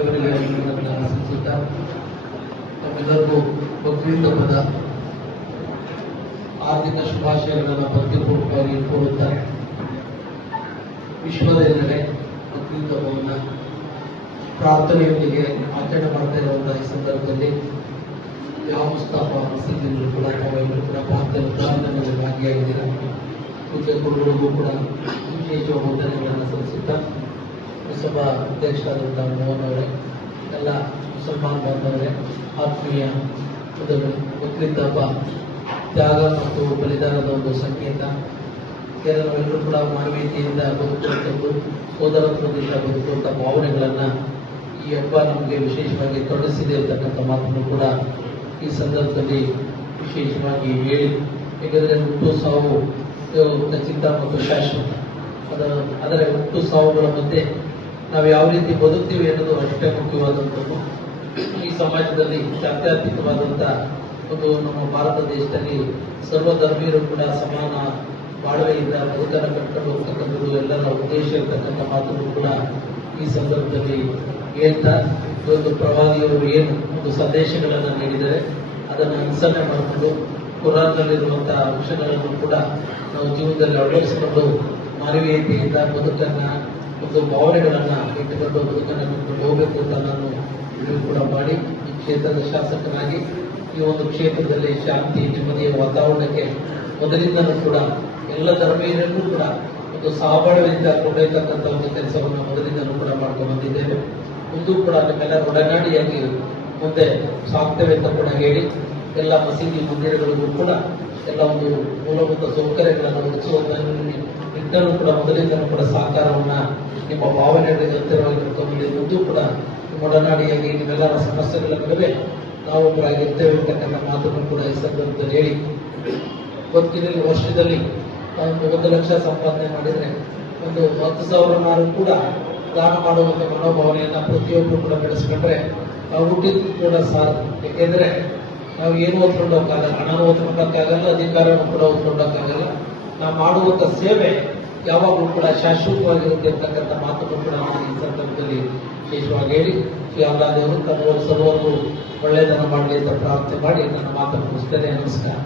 ಅಭಿನಂದನೆಗಳನ್ನು ಸಲ್ಲಿಸುತ್ತಾ ನಮ್ಮೆಲ್ಲರಿಗೂ ಬಕ್ರೀದ್ ಹಬ್ಬದ ಆರ್ಥಿಕ ಶುಭಾಶಯಗಳನ್ನು ಭಕ್ತಿಪೂರ್ವಕವಾಗಿ ಕೋರುತ್ತಾರೆ ವಿಶ್ವದ ಎಲ್ಲೆಡೆ ಬಕ್ರೀದ್ ಹಬ್ಬವನ್ನು ಪ್ರಾರ್ಥನೆಯೊಂದಿಗೆ ಆಚರಣೆ ಮಾಡ್ತಾ ಇರುವಂತಹ ಈ ಸಂದರ್ಭದಲ್ಲಿ ಯಾವ ಮುಸ್ತಾಪ ಮಸೀದಿನಲ್ಲೂ ಕೂಡ ತಾವೆಲ್ಲರೂ ಕೂಡ ಪ್ರಾರ್ಥನೆ ಕೂಡ ವಿಶೇಷ ವಂದನೆಗಳನ್ನು ಸಲ್ಲಿಸುತ್ತಾ ಸಭಾ ಅಧ್ಯಕ್ಷರಾದಂತಹ ಮೋಹನ್ ಅವರೇ ಎಲ್ಲ ಮುಸಲ್ಮಾನ್ ಬಾಂಧವರೇ ಆತ್ಮೀಯ ಬಕ್ರೀದ್ ಹಬ್ಬ, ತ್ಯಾಗ ಮತ್ತು ಬಲಿದಾನದ ಒಂದು ಸಂಕೇತ. ಕೆಲವೆಲ್ಲರೂ ಕೂಡ ಮಾನವೀಯತೆಯಿಂದ ಬದುಕುವಂಥದ್ದು ಸೋದರತ್ವದಿಂದ ಬದುಕುವಂಥ ಭಾವನೆಗಳನ್ನು ಈ ಹಬ್ಬ ನಮಗೆ ವಿಶೇಷವಾಗಿ ತೊಡಗಿಸಿದೆ ಅಂತಕ್ಕಂಥ ಮಾತನ್ನು ಕೂಡ ಈ ಸಂದರ್ಭದಲ್ಲಿ ವಿಶೇಷವಾಗಿ ಹೇಳಿ. ಏಕೆಂದರೆ ಹುಟ್ಟು ಸಾವು ಖಚಿತ ಮತ್ತು ಶಾಶ್ವತ. ಅದರ ಅದರ ಹುಟ್ಟು ಸಾವುಗಳ ಮಧ್ಯೆ ನಾವು ಯಾವ ರೀತಿ ಬದುಕ್ತೀವಿ ಅನ್ನೋದು ಅಷ್ಟೇ ಮುಖ್ಯವಾದಂಥದ್ದು. ಈ ಸಮಾಜದಲ್ಲಿ ಜಾತ್ಯತೀತವಾದಂಥ ಒಂದು ನಮ್ಮ ಭಾರತ ದೇಶದಲ್ಲಿ ಸರ್ವ ಧರ್ಮೀಯರು ಕೂಡ ಸಮಾನ ಬಾಳ್ವೆಯಿಂದ ಬದುಕನ್ನು ಕಟ್ಕೊಂಡು ಹೋಗ್ತಕ್ಕಂಥದ್ದು ಎಲ್ಲರ ಉದ್ದೇಶ ಇರ್ತಕ್ಕಂಥ ಮಾತನ್ನು ಕೂಡ ಈ ಸಂದರ್ಭದಲ್ಲಿ ಹೇಳ್ತಾ ಒಂದು ಪ್ರವಾದಿಯವರು ಏನು ಒಂದು ಸಂದೇಶಗಳನ್ನು ನೀಡಿದರೆ ಅದನ್ನು ಅನುಸರಣೆ ಮಾಡಿಕೊಂಡು ಕುರಾನ್ನಲ್ಲಿರುವಂತಹ ಅಂಶಗಳನ್ನು ಕೂಡ ನಾವು ಜೀವನದಲ್ಲಿ ಅಳವಡಿಸಿಕೊಂಡು ಮಾನವೀಯತೆಯಿಂದ ಬದುಕನ್ನ ಒಂದು ಭಾವನೆಗಳನ್ನ ಇಟ್ಟುಕೊಂಡು ಬದುಕನ್ನು ಹೋಗಬೇಕು ಅಂತ ನಾನು ಇದು ಕೂಡ ಮಾಡಿ ಈ ಕ್ಷೇತ್ರದ ಶಾಸಕನಾಗಿ ಈ ಒಂದು ಕ್ಷೇತ್ರದಲ್ಲಿ ಶಾಂತಿ ನೆಮ್ಮದಿಯ ವಾತಾವರಣಕ್ಕೆ ಮೊದಲಿಂದಲೂ ಕೂಡ ಎಲ್ಲ ಧರ್ಮೀಯರಲ್ಲೂ ಕೂಡ ಒಂದು ಸಹಬಾಳ್ವೆಯಿಂದ ಕೊಂಡೊಯ್ತಕ್ಕಂಥ ಒಂದು ಕೆಲಸವನ್ನು ಮೊದಲಿಂದಲೂ ಕೂಡ ಮಾಡ್ಕೊಂಡು ಬಂದಿದ್ದೇವೆ. ಮುಂದೂ ಕೂಡ ನಮ್ಮೆಲ್ಲ ಒಡನಾಡಿಯಾಗಿ ಮುಂದೆ ಸಾಕ್ತೇವೆ ಅಂತ ಕೂಡ ಹೇಳಿ ಎಲ್ಲ ಮಸೀದಿ ಮಂದಿರಗಳಿಗೂ ಕೂಡ ಎಲ್ಲ ಒಂದು ಮೂಲಭೂತ ಸೌಕರ್ಯಗಳನ್ನು ನಿಟ್ಟಲ್ಲೂ ಕೂಡ ಮೊದಲಿಂದಲೂ ಕೂಡ ಸಹಕಾರವನ್ನ ನಿಮ್ಮ ಭಾವನೆಗಳಿಗೆ ಹತ್ತಿರವಾಗಿ ಕರ್ಕೊಂಡು ಮುಂದೂ ಕೂಡ ಒಡನಾಡಿಯಾಗಿ ನಿಮ್ಮೆಲ್ಲರ ಸಮಸ್ಯೆಗಳ ನಡುವೆ ನಾವು ಒಬ್ಬರಾಗಿರ್ತೇವೆ ಅಂತಕ್ಕಂಥ ಮಾತನ್ನು ಕೂಡ ಈ ಸಂದರ್ಭದಲ್ಲಿ ಹೇಳಿ. ಬದುಕಿನಲ್ಲಿ ವರ್ಷದಲ್ಲಿ ಒಂದು ಲಕ್ಷ ಸಂಪಾದನೆ ಮಾಡಿದರೆ ಒಂದು ಹತ್ತು ಸಾವಿರ ಮಾರು ಕೂಡ ದಾನ ಮಾಡುವಂಥ ಮನೋಭಾವನೆಯನ್ನ ಪ್ರತಿಯೊಬ್ಬರು ಕೂಡ ಬೆಳೆಸ್ಕೊಂಡ್ರೆ ನಾವು ಹುಟ್ಟಿದ್ದು ಕೂಡ ಸಾಲ ಏಕೆಂದರೆ ನಾವು ಏನು ಓದ್ಕೊಂಡೋಕ್ಕಾಗಲ್ಲ, ಹಣ ಓದ್ಕೊಂಡಕ್ಕಾಗಲ್ಲ, ಅಧಿಕಾರವನ್ನು ಕೂಡ ಓದ್ಕೊಂಡಕ್ಕಾಗಲ್ಲ. ನಾವು ಮಾಡುವಂತ ಸೇವೆ ಯಾವಾಗಲೂ ಕೂಡ ಶಾಶ್ವತವಾಗಿರುತ್ತೆ ಅಂತಕ್ಕಂಥ ಮಾತನ್ನು ಕೂಡ ಈ ಸಂದರ್ಭದಲ್ಲಿ ವಿಶೇಷವಾಗಿ ಹೇಳಿ. ಶ್ರೀ ಅಲ್ಲಾದೇವರು ತಮ್ಮ ಸರ್ವರಿಗೂ ಒಳ್ಳೆಯದನ್ನು ಮಾಡಲಿ ಅಂತ ಪ್ರಾರ್ಥನೆ ಮಾಡಿ ನನ್ನ ಮಾತನ್ನು ಮುಗಿಸ್ತೇನೆ. ನಮಸ್ಕಾರ.